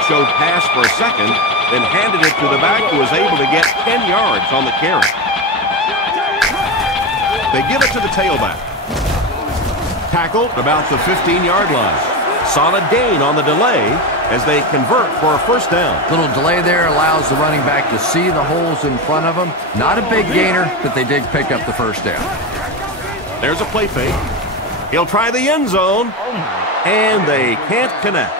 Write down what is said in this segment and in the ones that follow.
quarterback showed pass for a second, then handed it to the back, who was able to get 10 yards on the carry. They give it to the tailback. Tackled about the 15-yard line. Solid gain on the delay as they convert for a first down. Little delay there allows the running back to see the holes in front of him. Not a big gainer, but they did pick up the first down. There's a play fake. He'll try the end zone, and they can't connect.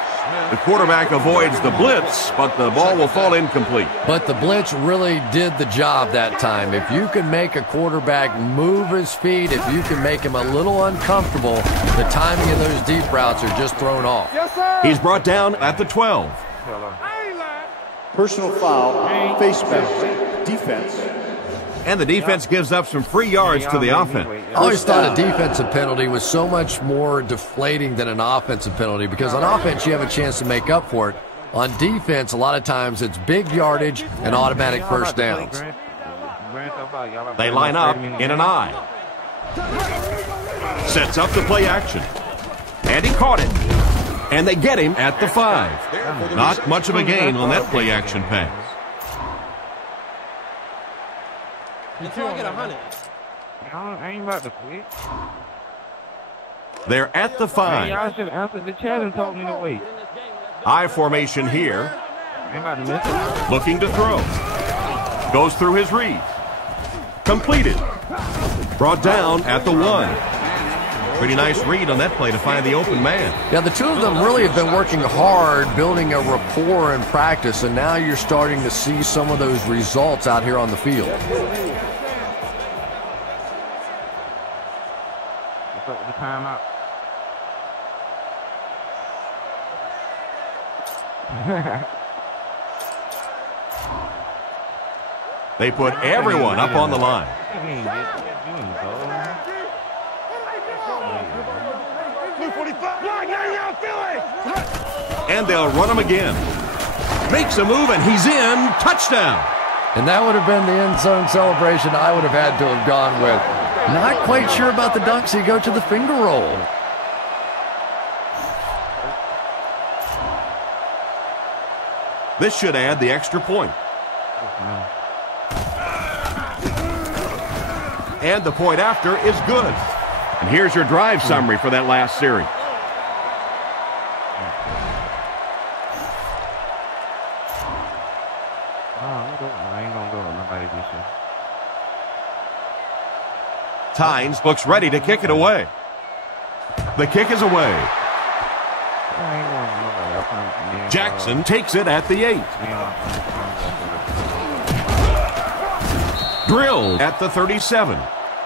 The quarterback avoids the blitz, but the ball will fall incomplete. But the blitz really did the job that time. If you can make a quarterback move his feet, if you can make him a little uncomfortable, the timing of those deep routes are just thrown off. Yes, sir. He's brought down at the 12. Personal foul, face mask, defense. And the defense gives up some free yards to the offense. I always thought a defensive penalty was so much more deflating than an offensive penalty, because on offense you have a chance to make up for it. On defense, a lot of times it's big yardage and automatic first downs. They line up in an I. Sets up the play action. And he caught it. And they get him at the 5. Not much of a gain on that play action pass. Until I get 100. I ain't about to quit. They're at the 5. Y'all should answer the chat and told me to wait. I formation here. I ain't about to miss it. Looking to throw. Goes through his read. Completed. Brought down at the 1. Pretty nice read on that play to find the open man. Yeah, the two of them really have been working hard, building a rapport in practice, and now you're starting to see some of those results out here on the field. The timeout. They put everyone up on the line. And they'll run him again. Makes a move, and he's in. Touchdown. And that would have been the end zone celebration I would have had to have gone with. Not quite sure about the dunk, so you go to the finger roll. This should add the extra point. And the point after is good. And here's your drive summary for that last series. I ain't gonna go with nobody this year. Tynes looks ready to kick it away. The kick is away. Jackson takes it at the 8. Drilled at the 37.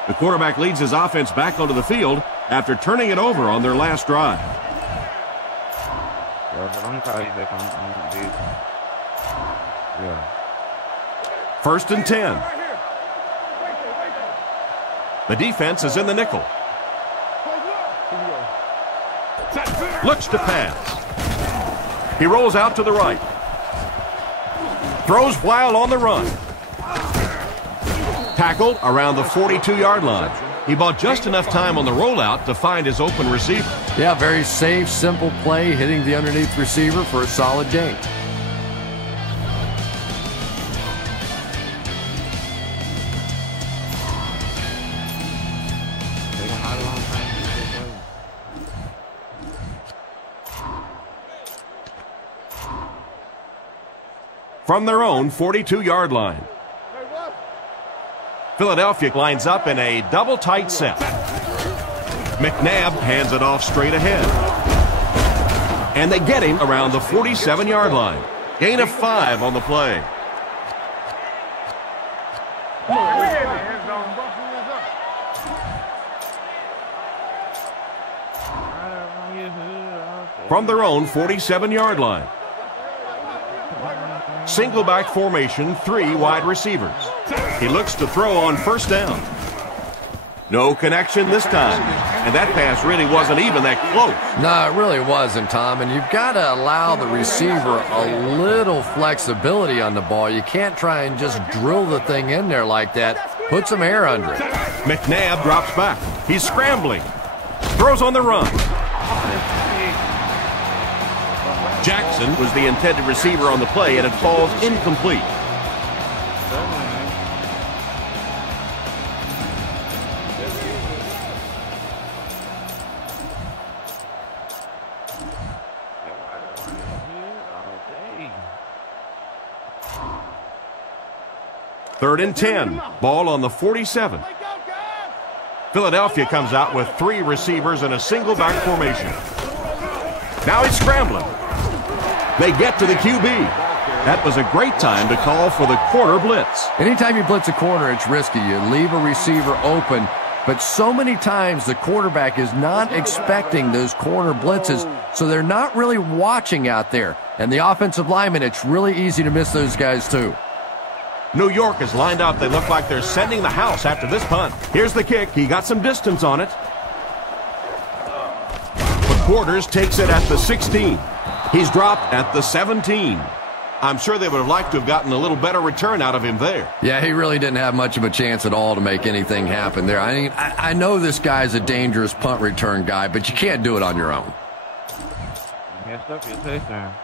The quarterback leads his offense back onto the field after turning it over on their last drive. First and 10. The defense is in the nickel. Looks to pass. He rolls out to the right. Throws while on the run. Tackled around the 42-yard line. He bought just enough time on the rollout to find his open receiver. Yeah, very safe, simple play, hitting the underneath receiver for a solid gain. From their own 42-yard line. Philadelphia lines up in a double tight set. McNabb hands it off straight ahead. And they get him around the 47-yard line. Gain of 5 on the play. From their own 47-yard line. Single back formation, 3 wide receivers. He looks to throw on first down. No connection this time. And that pass really wasn't even that close. No, it really wasn't, Tom. And you've got to allow the receiver a little flexibility on the ball. You can't try and just drill the thing in there like that. Put some air under it. McNabb drops back. He's scrambling. Throws on the run. Jackson was the intended receiver on the play, and it falls incomplete. Third and 10. Ball on the 47. Philadelphia comes out with 3 receivers in a single back formation. Now he's scrambling. They get to the QB. That was a great time to call for the corner blitz. Anytime you blitz a corner, it's risky. You leave a receiver open, but so many times the quarterback is not expecting those corner blitzes, so they're not really watching out there. And the offensive linemen, it's really easy to miss those guys too. New York is lined up. They look like they're sending the house after this punt. Here's the kick. He got some distance on it. McQuarters takes it at the 16. He's dropped at the 17. I'm sure they would have liked to have gotten a little better return out of him there. Yeah, he really didn't have much of a chance at all to make anything happen there. I mean, I know this guy's a dangerous punt return guy, but you can't do it on your own. You messed up your touchdown.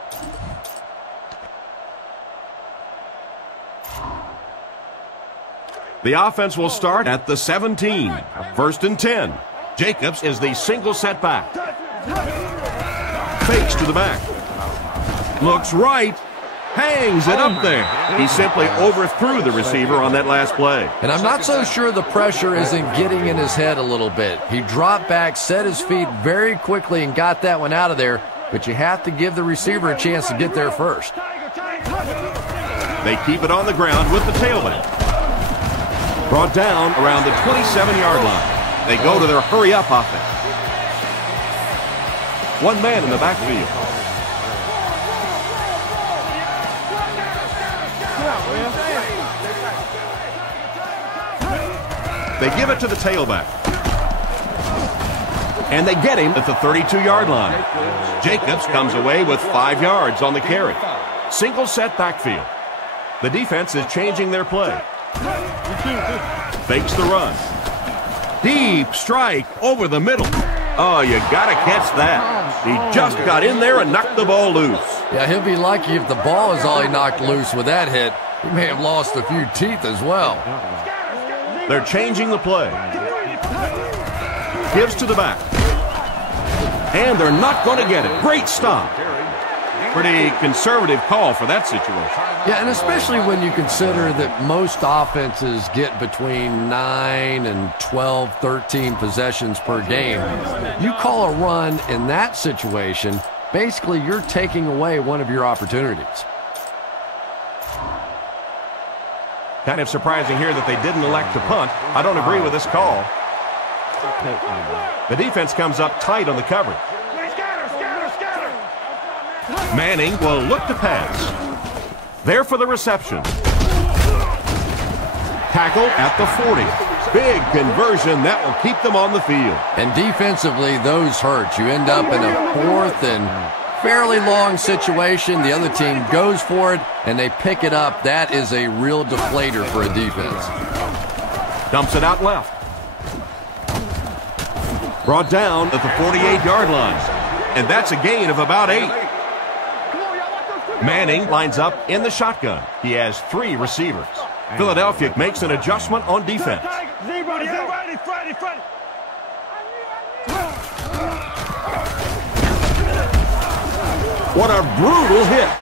The offense will start at the 17. First and 10. Jacobs is the single setback. Fakes to the back. Looks right. Hangs it up there. He simply overthrew the receiver on that last play. And I'm not so sure the pressure isn't getting in his head a little bit. He dropped back, set his feet very quickly, and got that one out of there. But you have to give the receiver a chance to get there first. They keep it on the ground with the tailback. Brought down around the 27-yard line. They go to their hurry-up offense. One man in the backfield. They give it to the tailback. And they get him at the 32-yard line. Jacobs comes away with 5 yards on the carry. Single set backfield. The defense is changing their play. Fakes the run. Deep strike over the middle. Oh, you gotta catch that. He just got in there and knocked the ball loose. Yeah, he'll be lucky if the ball is all he knocked loose with that hit. He may have lost a few teeth as well. They're changing the play. Gives to the back. And they're not going to get it. Great stop. Pretty conservative call for that situation. Yeah, and especially when you consider that most offenses get between 9 and 12, 13 possessions per game. You call a run in that situation, basically you're taking away one of your opportunities. Kind of surprising here that they didn't elect to punt. I don't agree with this call. The defense comes up tight on the coverage. Manning will look to pass. There for the reception. Tackle at the 40. Big conversion. That will keep them on the field. And defensively, those hurt. You end up in a 4th and fairly long situation. The other team goes for it, and they pick it up. That is a real deflator for a defense. Dumps it out left. Brought down at the 48-yard line. And that's a gain of about 8. Manning lines up in the shotgun. He has 3 receivers. Philadelphia makes an adjustment on defense. What a brutal hit.